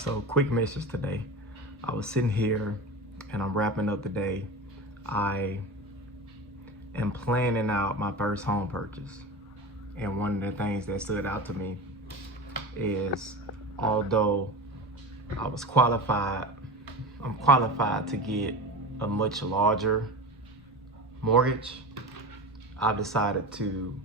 So quick message today. I was sitting here and I'm wrapping up the day. I am planning out my first home purchase. And one of the things that stood out to me is although I'm qualified to get a much larger mortgage, I've decided to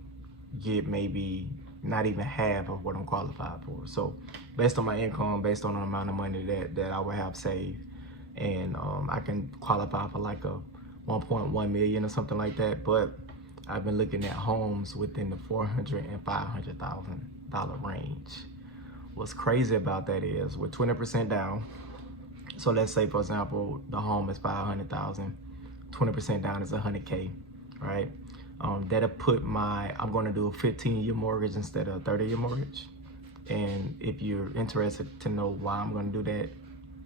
get maybe not even half of what I'm qualified for. So based on my income, based on the amount of money that I would have saved, and I can qualify for like a 1.1 million or something like that. But I've been looking at homes within the $400,000 and $500,000 range. What's crazy about that is with 20% down, so let's say for example the home is 500,000, 20% down is 100K, right? That'll put I'm going to do a 15-year mortgage instead of a 30-year mortgage. And if you're interested to know why I'm going to do that,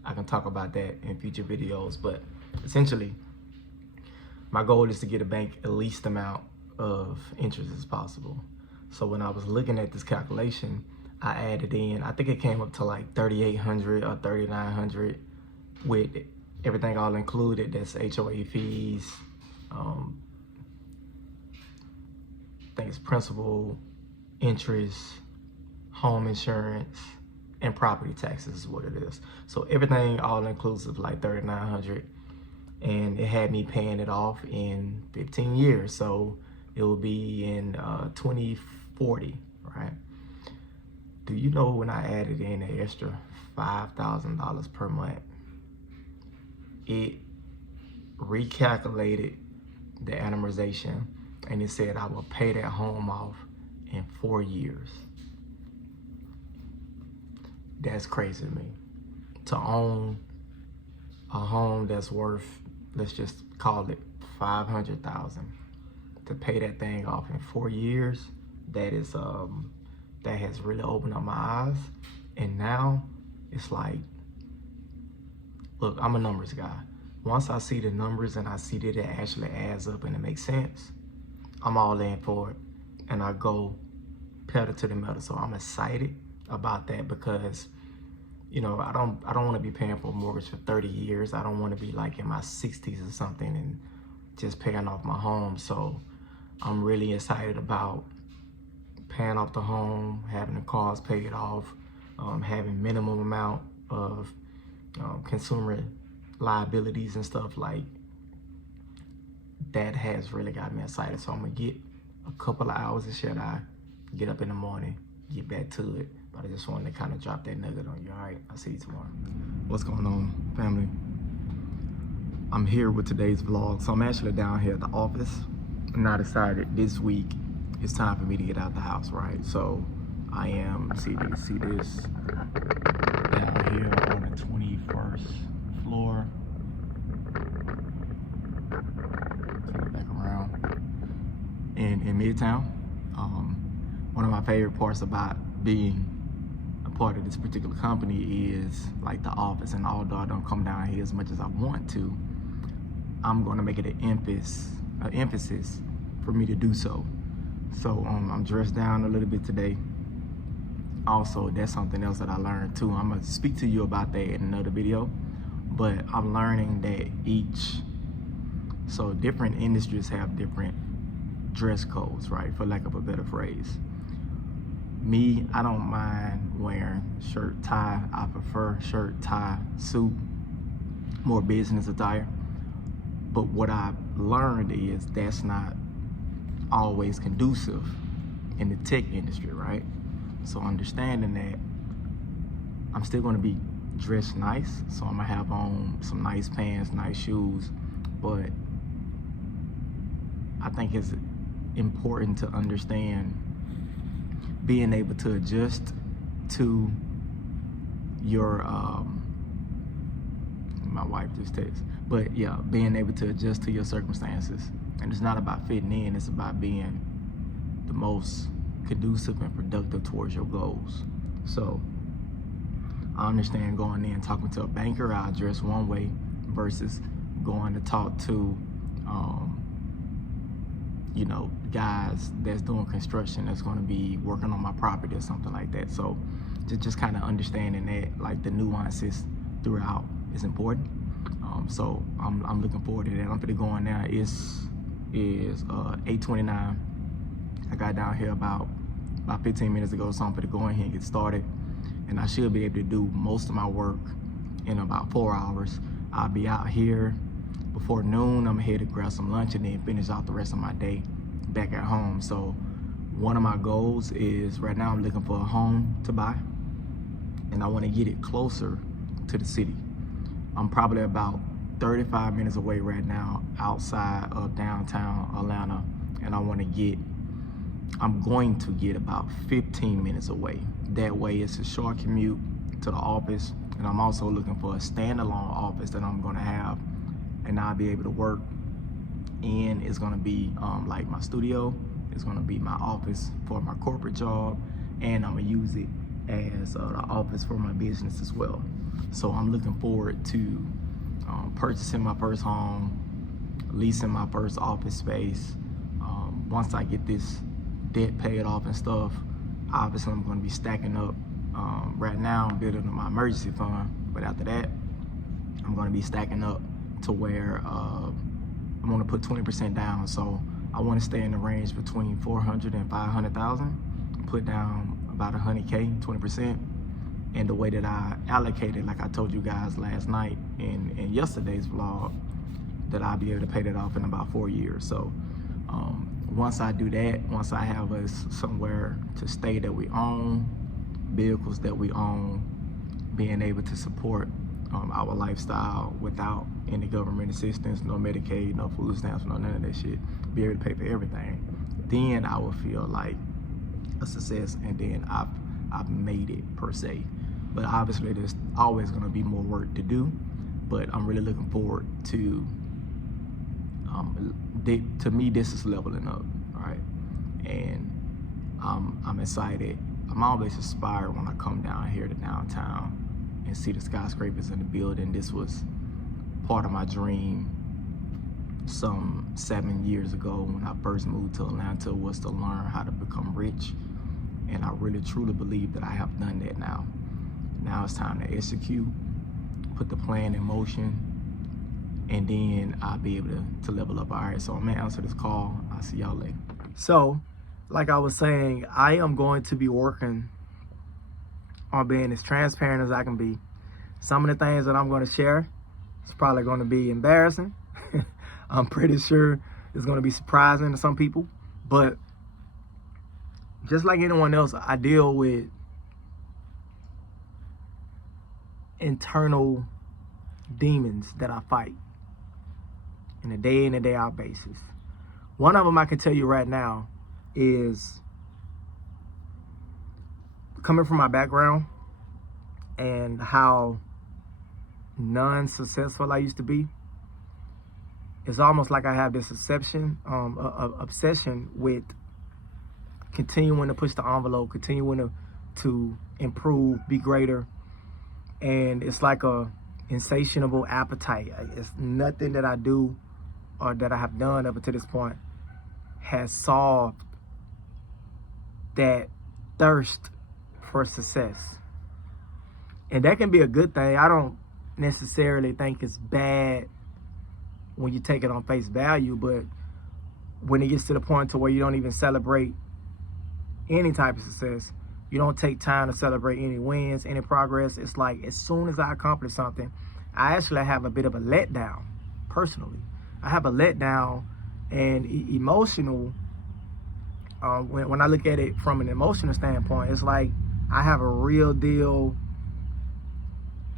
I can talk about that in future videos. But essentially, my goal is to get a bank at least amount of interest as possible. So when I was looking at this calculation, I added in, I think it came up to like 3,800 or 3,900 with everything all included. That's HOA fees, I think it's principal, interest, home insurance, and property taxes is what it is. So everything all inclusive, like 3,900, and it had me paying it off in 15 years. So it will be in 2040, right? Do you know when I added in an extra $5,000 per month, it recalculated the amortization, and it said I will pay that home off in 4 years. That's crazy to me. To own a home that's worth, let's just call it 500,000, to pay that thing off in 4 years, that has really opened up my eyes. And now it's like, look, I'm a numbers guy. Once I see the numbers and I see that it actually adds up and it makes sense, I'm all in for it, and I go pedal to the metal. So I'm excited about that because, you know, I don't want to be paying for a mortgage for 30 years. I don't want to be like in my 60s or something and just paying off my home. So I'm really excited about paying off the home, having the cars paid off, having minimum amount of consumer liabilities and stuff like that. Has really got me excited. So I'm gonna get a couple of hours of shut eye, get up in the morning, get back to it. But I just wanted to kind of drop that nugget on you. All right, I'll see you tomorrow. What's going on, family? I'm here with today's vlog. So I'm actually down here at the office, and I decided this week it's time for me to get out the house, right? So I am, see this down here on the 21st floor. Coming back around in Midtown. One of my favorite parts about being a part of this particular company is like the office, and although I don't come down here as much as I want to, I'm going to make it an emphasis for me to do so. So I'm dressed down a little bit today. Also, that's something else that I learned too. I'm gonna speak to you about that in another video, but I'm learning that different industries have different dress codes, right? For lack of a better phrase. Me, I don't mind wearing shirt, tie. I prefer shirt, tie, suit, more business attire. But what I've learned is that's not always conducive in the tech industry, right? So understanding that, I'm still gonna be dressed nice. So I'm gonna have on some nice pants, nice shoes, but I think it's important to understand being able to adjust to your, my wife just texted, but yeah, being able to adjust to your circumstances. And it's not about fitting in, it's about being the most conducive and productive towards your goals. So I understand going in talking to a banker, I dress one way versus going to talk to you know, guys that's doing construction, that's going to be working on my property or something like that. So just kind of understanding that, like, the nuances throughout is important. So I'm looking forward to that. I'm gonna go in now. Is 8:29. I got down here about 15 minutes ago, so I'm gonna go in here and get started, and I should be able to do most of my work in about 4 hours. I'll be out here before noon. I'm here to grab some lunch and then finish out the rest of my day back at home. So one of my goals is, right now I'm looking for a home to buy, and I want to get it closer to the city. I'm probably about 35 minutes away right now outside of downtown Atlanta, and I'm going to get about 15 minutes away. That way it's a short commute to the office, and I'm also looking for a standalone office that I'm gonna have, and I'll be able to work in. It's gonna be like my studio, it's gonna be my office for my corporate job, and I'm gonna use it as the office for my business as well. So I'm looking forward to purchasing my first home, leasing my first office space. Once I get this debt paid off and stuff, obviously I'm going to be stacking up. Right now I'm building my emergency fund, but after that I'm going to be stacking up to where I'm going to put 20% down. So I want to stay in the range between 400 and 500,000, put down about 100K, 20%. And the way that I allocated, like I told you guys last night in yesterday's vlog, that I'll be able to pay that off in about 4 years. So once I do that, once I have us somewhere to stay that we own, vehicles that we own, being able to support our lifestyle without any government assistance, no Medicaid, no food stamps, no none of that shit, be able to pay for everything, then I will feel like a success, and then I've made it, per se. But obviously there's always going to be more work to do, but I'm really looking forward to me, this is leveling up, right? And I'm excited. I'm always inspired when I come down here to downtown and see the skyscrapers in the building. This was part of my dream some 7 years ago when I first moved to Atlanta, was to learn how to become rich. And I really truly believe that I have done that now. Now it's time to execute, put the plan in motion, and then I'll be able to level up. All right, so I'm gonna answer this call. I'll see y'all later. So, like I was saying, I am going to be working on being as transparent as I can be. Some of the things that I'm gonna share, it's probably gonna be embarrassing. I'm pretty sure it's gonna be surprising to some people, but just like anyone else, I deal with internal demons that I fight in a day in and day out basis. One of them I can tell you right now is, coming from my background and how non-successful I used to be, it's almost like I have this obsession with continuing to push the envelope, continuing to improve, be greater. And it's like a insatiable appetite. It's nothing that I do or that I have done up to this point has solved that thirst for success. And that can be a good thing. I don't necessarily think it's bad when you take it on face value, but when it gets to the point to where you don't even celebrate any type of success, you don't take time to celebrate any wins, any progress. It's like, as soon as I accomplish something, I actually have a bit of a letdown, personally. I have a letdown and emotional. When I look at it from an emotional standpoint, it's like I have a real deal.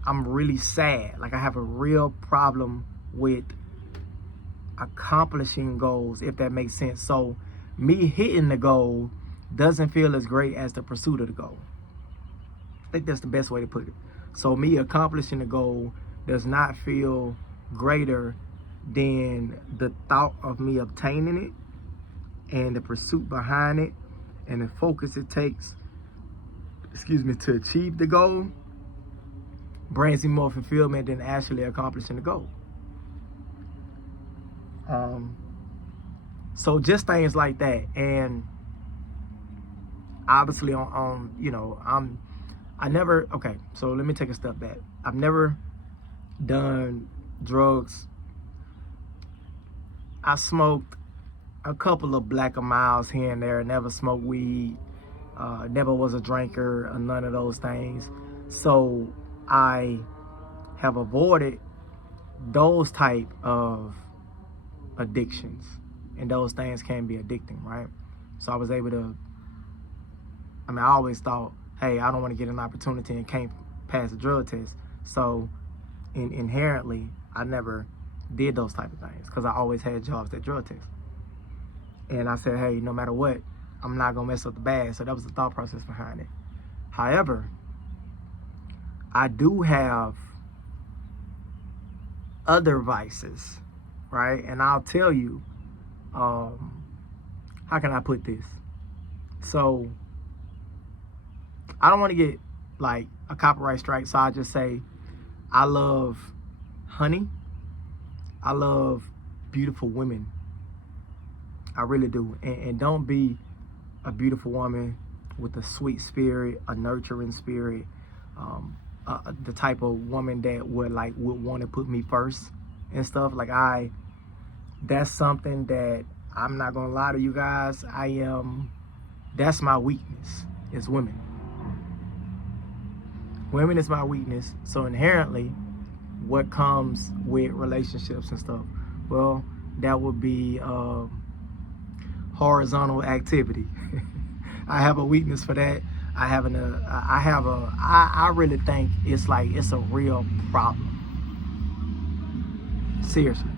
I'm really sad. Like, I have a real problem with accomplishing goals, if that makes sense. So me hitting the goal doesn't feel as great as the pursuit of the goal. I think that's the best way to put it. So me accomplishing the goal does not feel greater than the thought of me obtaining it, and the pursuit behind it, and the focus it takes, to achieve the goal brings me more fulfillment than actually accomplishing the goal. So just things like that. And obviously I'm Okay, so let me take a step back. I've never done drugs. I smoked a couple of Black and Milds here and there. Never smoked weed. Never was a drinker or none of those things. So I have avoided those type of addictions, and those things can be addicting, right? So I was able to, I always thought, hey, I don't want to get an opportunity and can't pass a drug test. So inherently, I never did those type of things because I always had jobs that drug test. And I said, hey, no matter what, I'm not going to mess up the bag. So that was the thought process behind it. However, I do have other vices, right? And I'll tell you, how can I put this? So I don't want to get like a copyright strike, so I just say I love honey. I love beautiful women. I really do. And don't be a beautiful woman with a sweet spirit, a nurturing spirit, the type of woman that would want to put me first and stuff. That's something that I'm not gonna lie to you guys. That's my weakness, is women. Women is my weakness. So inherently, what comes with relationships and stuff? Well, that would be horizontal activity. I have a weakness for that. I really think it's a real problem. Seriously.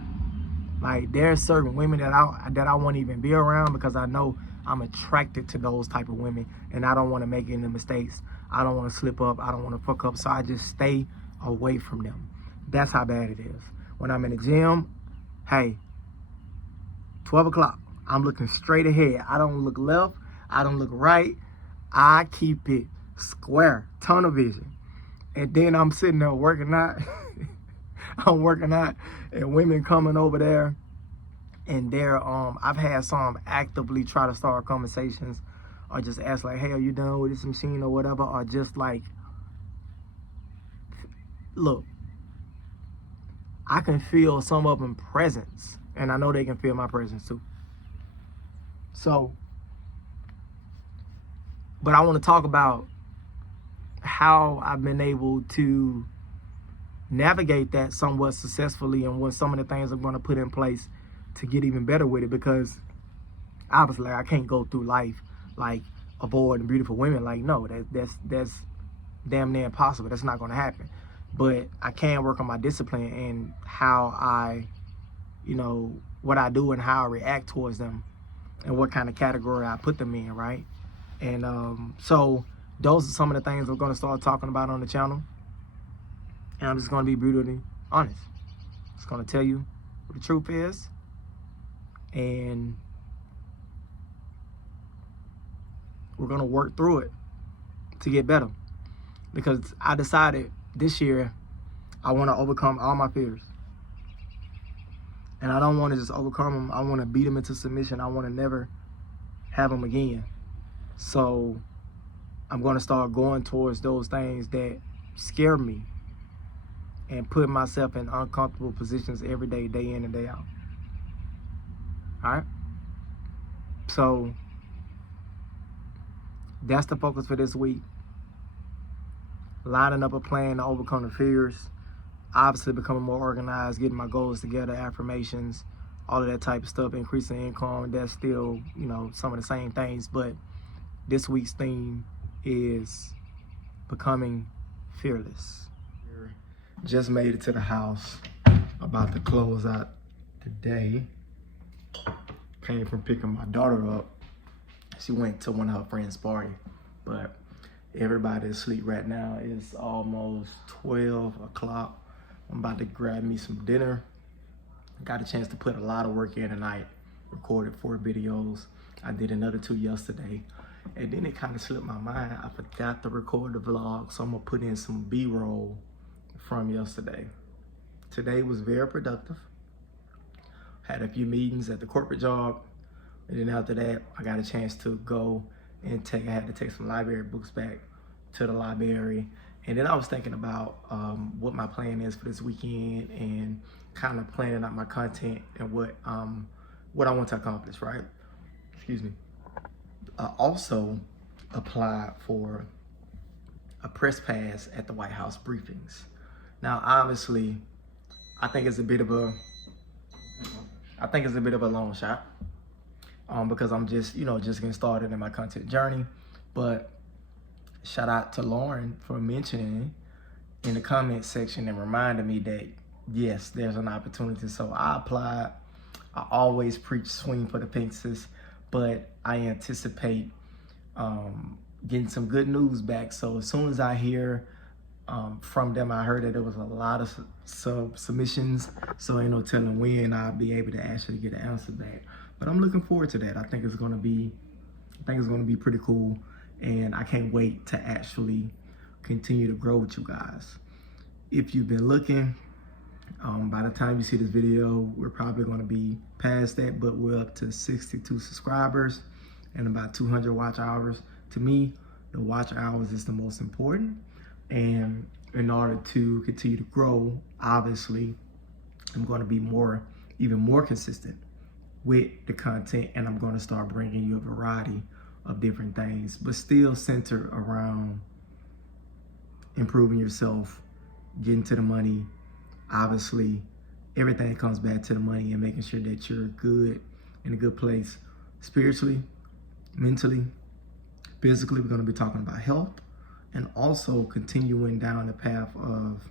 Like, there are certain women that I won't even be around because I know I'm attracted to those type of women, and I don't want to make any mistakes. I don't want to slip up. I don't want to fuck up. So I just stay away from them. That's how bad it is. When I'm in the gym, hey, 12 o'clock, I'm looking straight ahead. I don't look left. I don't look right. I keep it square, tunnel vision. And then I'm sitting there working out. I'm working out, and women coming over there, and I've had some actively try to start conversations, or just ask like, hey, are you done with this machine or whatever, or just like, look, I can feel some of them presence, and I know they can feel my presence too. So, but I want to talk about how I've been able to navigate that somewhat successfully, and what some of the things I'm going to put in place to get even better with it, because obviously I can't go through life like avoiding beautiful women. Like, no, that's damn near impossible. That's not going to happen. But I can work on my discipline and how I, what I do and how I react towards them, and what kind of category I put them in, right? And so those are some of the things we're going to start talking about on the channel. And I'm just going to be brutally honest. Just going to tell you what the truth is. And we're going to work through it to get better. Because I decided this year I want to overcome all my fears. And I don't want to just overcome them. I want to beat them into submission. I want to never have them again. So I'm going to start going towards those things that scare me, and put myself in uncomfortable positions every day, day in and day out. All right? So that's the focus for this week. Lining up a plan to overcome the fears. Obviously becoming more organized, getting my goals together, affirmations, all of that type of stuff, increasing income. That's still, some of the same things. But this week's theme is becoming fearless. Just made it to the house. About to close out the day. Came from picking my daughter up. She went to one of her friends' party, but everybody is asleep right now. It's almost 12 o'clock. I'm about to grab me some dinner. Got a chance to put a lot of work in tonight. Recorded 4 videos. I did another 2 yesterday. And then it kind of slipped my mind. I forgot to record the vlog, so I'm gonna put in some B-roll from yesterday. Today was very productive. Had a few meetings at the corporate job, and then after that, I got a chance to go and I had to take some library books back to the library. And then I was thinking about what my plan is for this weekend and kind of planning out my content and what I want to accomplish, right? Excuse me. I also applied for a press pass at the White House briefings. Now, obviously, I think it's a bit of a long shot because I'm just getting started in my content journey. But shout out to Lauren for mentioning in the comment section and reminding me that yes, there's an opportunity. So I applied. I always preach swing for the fences, but I anticipate getting some good news back. So as soon as I hear from them, I heard that there was a lot of submissions, so ain't no telling when I'll be able to actually get an answer back. But I'm looking forward to that. I think it's gonna be pretty cool, and I can't wait to actually continue to grow with you guys. If you've been looking, by the time you see this video, we're probably gonna be past that, but we're up to 62 subscribers and about 200 watch hours. To me, the watch hours is the most important. And in order to continue to grow, obviously, I'm going to be even more consistent with the content, and I'm going to start bringing you a variety of different things, but still centered around improving yourself, getting to the money. Obviously, everything comes back to the money and making sure that you're good, in a good place, spiritually, mentally, physically. We're going to be talking about health, and also continuing down the path of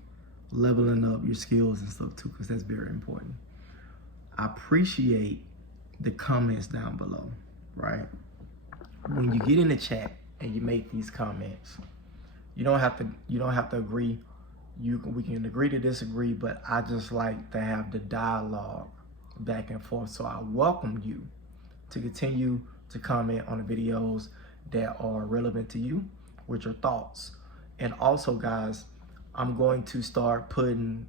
leveling up your skills and stuff too, because that's very important. I appreciate the comments down below, right? When you get in the chat and you make these comments, you don't have to agree. We can agree to disagree, but I just like to have the dialogue back and forth. So I welcome you to continue to comment on the videos that are relevant to you with your thoughts. And also, guys, I'm going to start putting,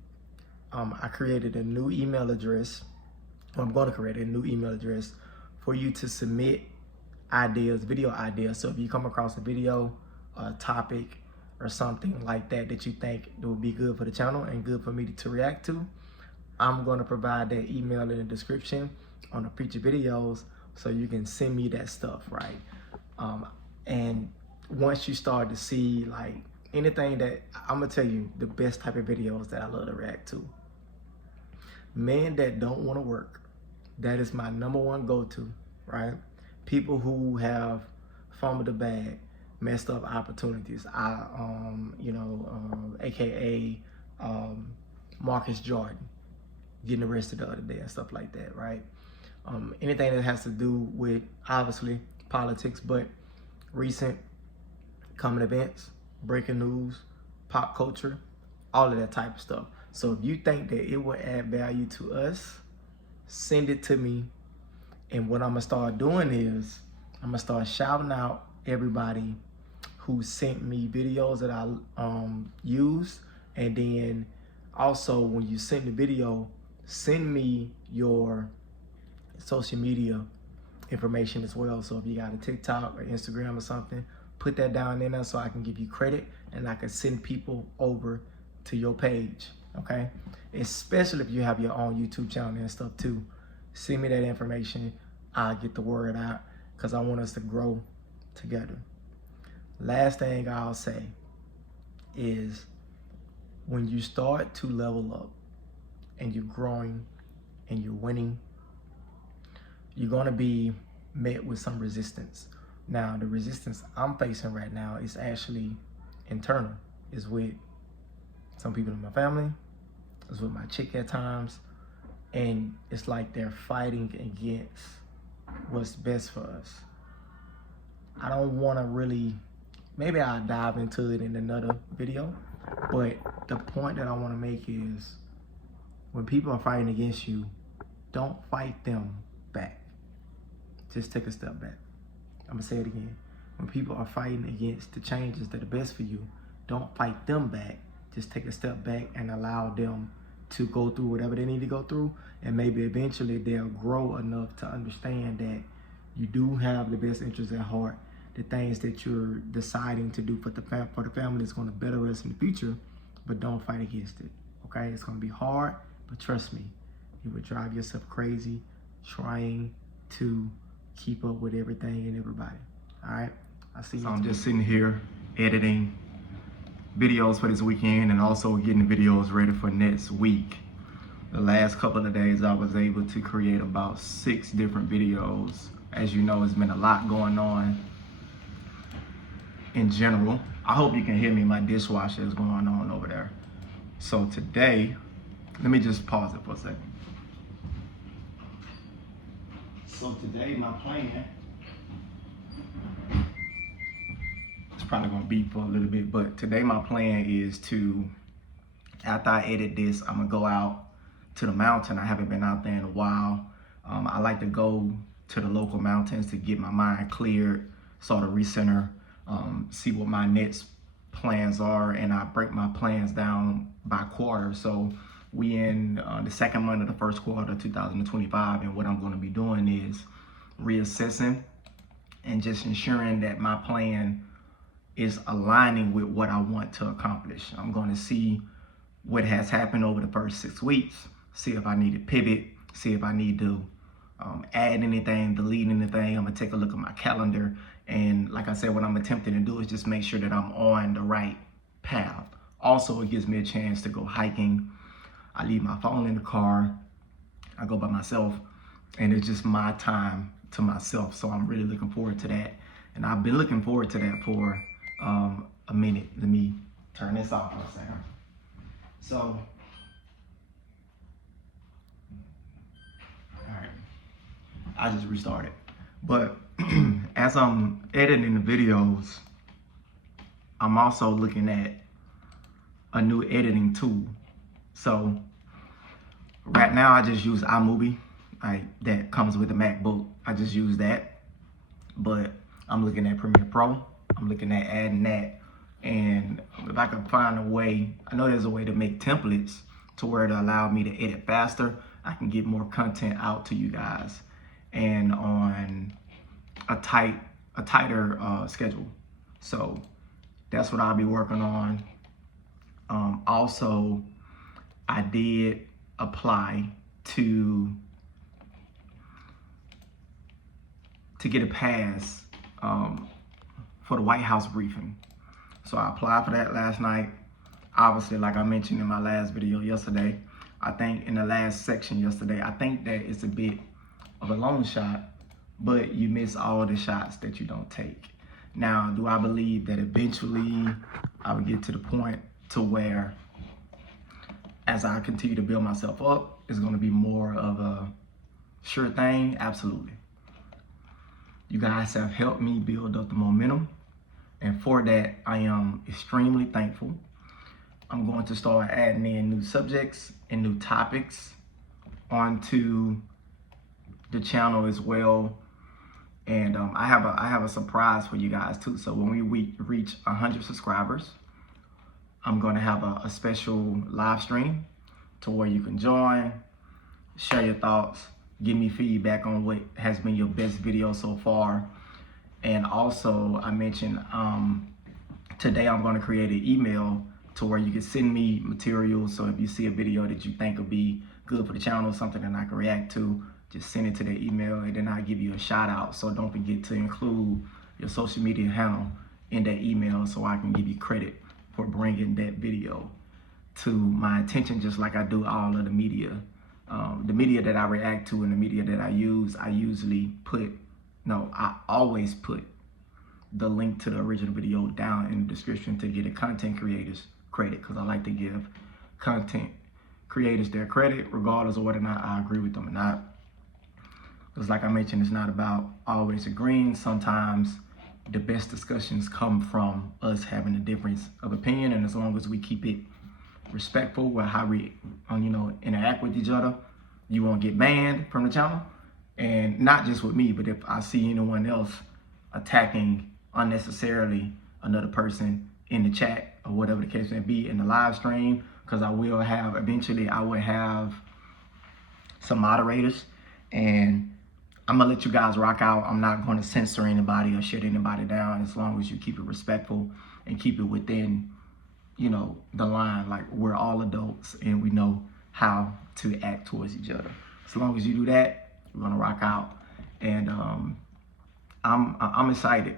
I created a new email address. I'm going to create a new email address for you to submit ideas, video ideas. So if you come across a video, a topic, or something like that you think that would be good for the channel and good for me to react to, I'm going to provide that email in the description on the future videos, so you can send me that stuff, right? And once you start to see like anything that, I'm gonna tell you the best type of videos that I love to react to. Men that don't want to work, that is my number one go-to, right? People who have fumbled the bag, messed up opportunities. AKA Marcus Jordan getting arrested the other day and stuff like that, right? Anything that has to do with, obviously, politics, but recent current events, breaking news, pop culture, all of that type of stuff. So if you think that it will add value to us, send it to me. And what I'm gonna start doing is I'm gonna start shouting out everybody who sent me videos that I used. And then also, when you send the video, send me your social media information as well. So if you got a TikTok or Instagram or something, put that down in there so I can give you credit and I can send people over to your page, okay? Especially if you have your own YouTube channel and stuff too. Send me that information. I'll get the word out because I want us to grow together. Last thing I'll say is, when you start to level up and you're growing and you're winning, you're gonna be met with some resistance. Now, the resistance I'm facing right now is actually internal. It's with some people in my family, it's with my chick at times, and it's like they're fighting against what's best for us. I don't wanna really, maybe I'll dive into it in another video, but the point that I wanna make is, when people are fighting against you, don't fight them back. Just take a step back. I'm gonna say it again. When people are fighting against the changes that are best for you, don't fight them back. Just take a step back and allow them to go through whatever they need to go through, and maybe eventually they'll grow enough to understand that you do have the best interests at heart, the things that you're deciding to do for the family that's going to better us in the future, but don't fight against it. Okay, it's going to be hard, but trust me, you would drive yourself crazy trying to keep up with everything and everybody. All right, I see you. So I'm just sitting here editing videos for this weekend and also getting videos ready for next week. The last couple of days I was able to create about 6 different videos. As you know, it's been a lot going on in general. I hope you can hear me. My dishwasher is going on over there. So today, let me just pause it for a second. So today my plan, it's probably gonna beep for a little bit, but today my plan is to, after I edit this, I'm gonna go out to the mountain. I haven't been out there in a while. I like to go to the local mountains to get my mind cleared, sort of recenter, see what my next plans are, and I break my plans down by quarter. So we in the second month of the first quarter 2025, and what I'm going to be doing is reassessing and just ensuring that my plan is aligning with what I want to accomplish. I'm going to see what has happened over the first 6 weeks, see if I need to pivot, see if I need to add anything, delete anything. I'm gonna take a look at my calendar, and like I said, what I'm attempting to do is just make sure that I'm on the right path. Also, it gives me a chance to go hiking. I leave my phone in the car, I go by myself, and it's just my time to myself. So I'm really looking forward to that, and I've been looking forward to that for a minute. Let me turn this off for a second. So, all right, I just restarted. But as I'm editing the videos, I'm also looking at a new editing tool. So right now I just use iMovie, that comes with the MacBook. I just use that. But I'm looking at Premiere Pro. I'm looking at adding that. And if I can find a way, I know there's a way to make templates to where it'll allow me to edit faster. I can get more content out to you guys, and on a tighter schedule. So that's what I'll be working on. Also, I did apply to get a pass for the White House briefing. So I applied for that last night. Obviously, like I mentioned in my last video yesterday, I think in the last section yesterday, I think that it's a bit of a long shot, but you miss all the shots that you don't take. Now, do I believe that eventually I would get to the point to where, as I continue to build myself up, it's gonna be more of a sure thing? Absolutely. You guys have helped me build up the momentum, and for that, I am extremely thankful. I'm going to start adding in new subjects and new topics onto the channel as well. And I have a surprise for you guys too. So when we reach 100 subscribers, I'm going to have a special live stream to where you can join, share your thoughts, give me feedback on what has been your best video so far. And also, I mentioned today I'm going to create an email to where you can send me materials. So if you see a video that you think would be good for the channel, something that I can react to, just send it to the email, and then I'll give you a shout out. So don't forget to include your social media handle in that email so I can give you credit for bringing that video to my attention, just like I do all of the media. The media that I react to and the media that I use, I always put the link to the original video down in the description to get the content creators credit, because I like to give content creators their credit regardless of whether or not I agree with them or not. Because like I mentioned, it's not about always agreeing. Sometimes the best discussions come from us having a difference of opinion, and as long as we keep it respectful with how we interact with each other, you won't get banned from the channel. And not just with me, but if I see anyone else attacking unnecessarily another person in the chat or whatever the case may be in the live stream, because eventually I will have some moderators, and I'm gonna let you guys rock out. I'm not gonna censor anybody or shut anybody down as long as you keep it respectful and keep it within, you know, the line. Like, we're all adults and we know how to act towards each other. As long as you do that, we're gonna rock out. And I'm excited.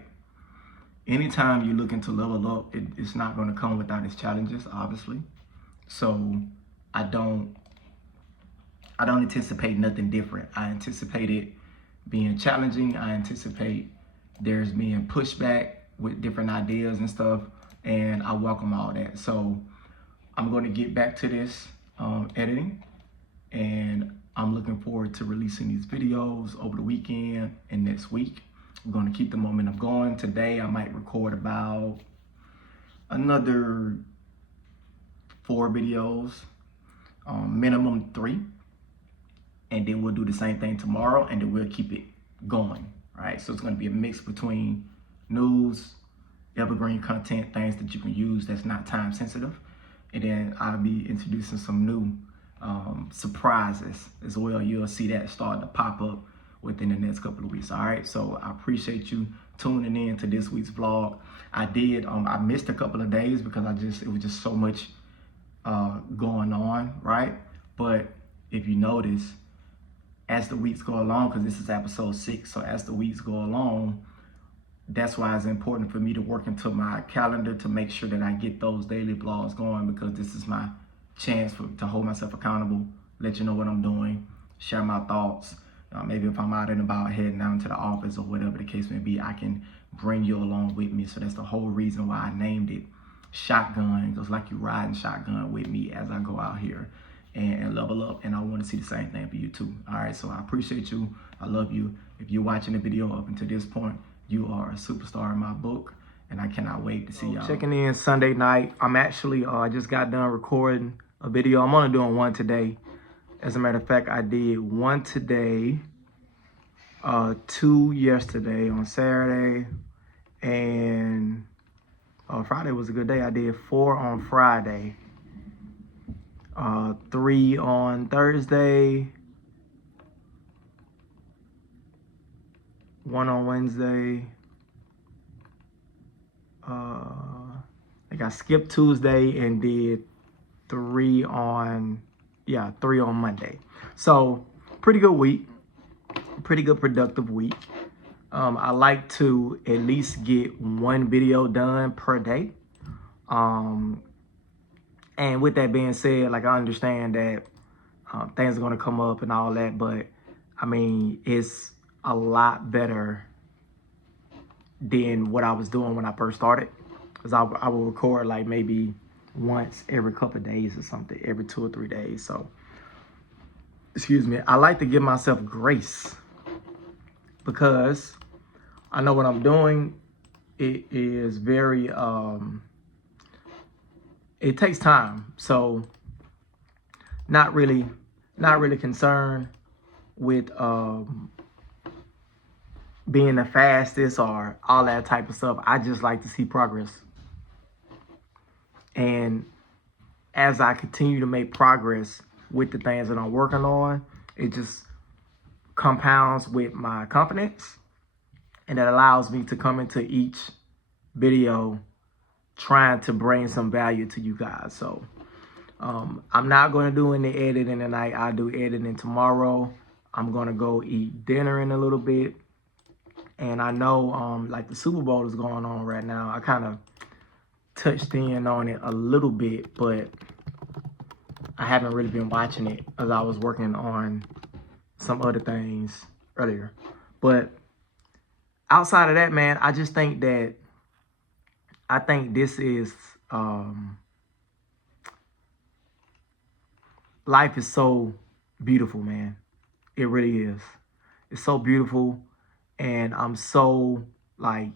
Anytime you're looking to level up, it's not gonna come without its challenges, obviously. So I don't anticipate nothing different. I anticipate it being challenging. I anticipate there's being pushback with different ideas and stuff, and I welcome all that. So I'm going to get back to this editing, and I'm looking forward to releasing these videos over the weekend and next week. I'm going to keep the momentum going. Today I might record about another 4 videos, minimum 3. And then we'll do the same thing tomorrow, and then we'll keep it going, right? So it's going to be a mix between news, evergreen content, things that you can use that's not time sensitive. And then I'll be introducing some new surprises as well. You'll see that starting to pop up within the next couple of weeks, all right? So I appreciate you tuning in to this week's vlog. I missed a couple of days because it was just so much going on, right? But if you notice, as the weeks go along, because this is episode 6, so as the weeks go along, that's why it's important for me to work into my calendar to make sure that I get those daily vlogs going, because this is my chance to hold myself accountable, let you know what I'm doing, share my thoughts. Maybe if I'm out and about heading down to the office or whatever the case may be, I can bring you along with me. So that's the whole reason why I named it Shotgun, because like you riding shotgun with me as I go out here and level up, and I want to see the same thing for you too. All right, so I appreciate you. I love you. If you're watching the video up until this point, you are a superstar in my book, and I cannot wait to see y'all. Checking in Sunday night. I'm actually, I just got done recording a video. I'm only doing one today. As a matter of fact, I did 1 today, 2 yesterday on Saturday, and Friday was a good day. I did 4 on Friday. 3 on Thursday, 1 on Wednesday. I skipped Tuesday and did 3 on Monday. So pretty good week, pretty good productive week. I like to at least get 1 video done per day. And with that being said, like, I understand that things are going to come up and all that, but I mean, it's a lot better than what I was doing when I first started, because I will record like maybe once every couple of days or something, every 2 or 3 days. So, excuse me, I like to give myself grace because I know what I'm doing. It is very, it takes time. So not really concerned with being the fastest or all that type of stuff. I just like to see progress. And as I continue to make progress with the things that I'm working on, it just compounds with my confidence, and that allows me to come into each video trying to bring some value to you guys. So I'm not going to do any editing tonight. I'll do editing tomorrow. I'm going to go eat dinner in a little bit. And I know like the Super Bowl is going on right now. I kind of touched in on it a little bit, but I haven't really been watching it as I was working on some other things earlier. But outside of that, man, I just think that this is, life is so beautiful, man. It really is. It's so beautiful. And I'm so, like,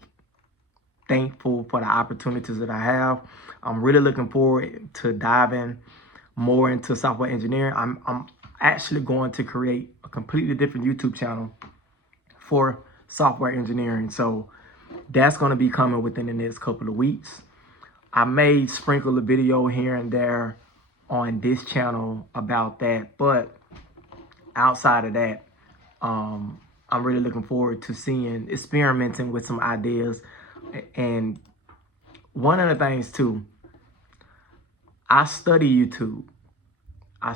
thankful for the opportunities that I have. I'm really looking forward to diving more into software engineering. I'm actually going to create a completely different YouTube channel for software engineering. So that's going to be coming within the next couple of weeks. I may sprinkle a video here and there on this channel about that, but outside of that, I'm I'm really looking forward to experimenting with some ideas. And one of the things too, I study YouTube. I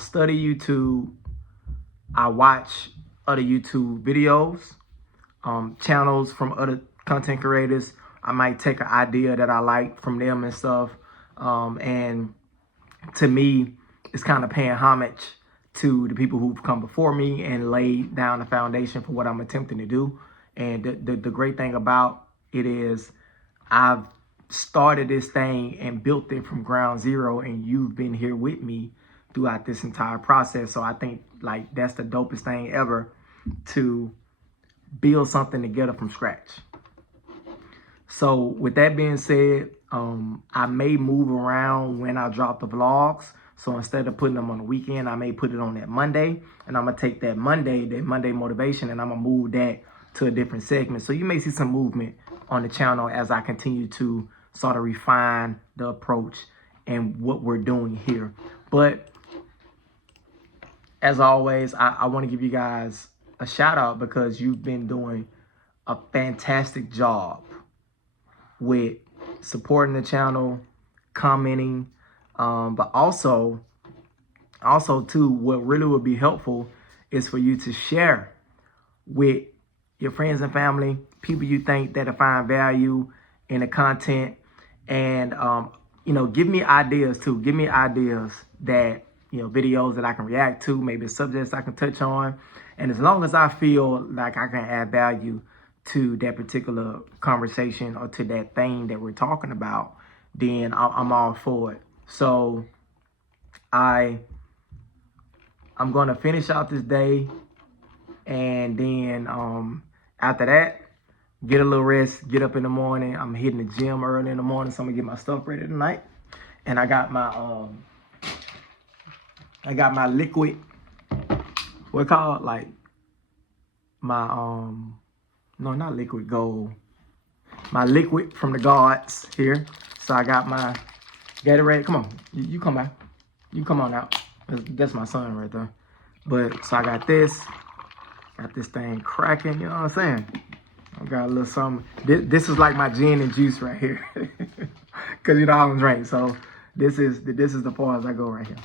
watch other YouTube videos, channels from other content creators. I might take an idea that I like from them and stuff. And to me, it's kind of paying homage to the people who've come before me and laid down the foundation for what I'm attempting to do. And the great thing about it is I've started this thing and built it from ground zero, and you've been here with me throughout this entire process. So I think like that's the dopest thing ever, to build something together from scratch. So with that being said, I may move around when I drop the vlogs. So instead of putting them on the weekend, I may put it on that Monday, and I'm gonna take that Monday motivation, and I'm gonna move that to a different segment. So you may see some movement on the channel as I continue to sort of refine the approach and what we're doing here. But as always, I want to give you guys a shout out because you've been doing a fantastic job with supporting the channel, commenting, but also too, what really would be helpful is for you to share with your friends and family, people you think that find value in the content, and give me ideas too. Give me ideas that, videos that I can react to, maybe subjects I can touch on. And as long as I feel like I can add value to that particular conversation or to that thing that we're talking about, then I'm all for it. So I'm going to finish out this day, and then after that, get a little rest, get up in the morning. I'm hitting the gym early in the morning, so I'm gonna get my stuff ready tonight. And I got my liquid, what it called, like my no, not liquid gold, my liquid from the gods here. So I got my Gatorade. Come on, you come out, you come on out. That's my son right there. But so I got this thing cracking, you know what I'm saying? I got a little something. This is like my gin and juice right here, cause I don't drink. So this is the far as I go right here.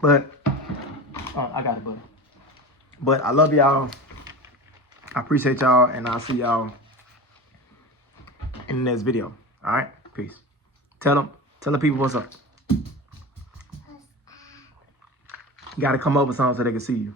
But I got it, buddy. But I love y'all. I appreciate y'all, and I'll see y'all in the next video. All right, peace. Tell the people what's up. You gotta come up with something so they can see you.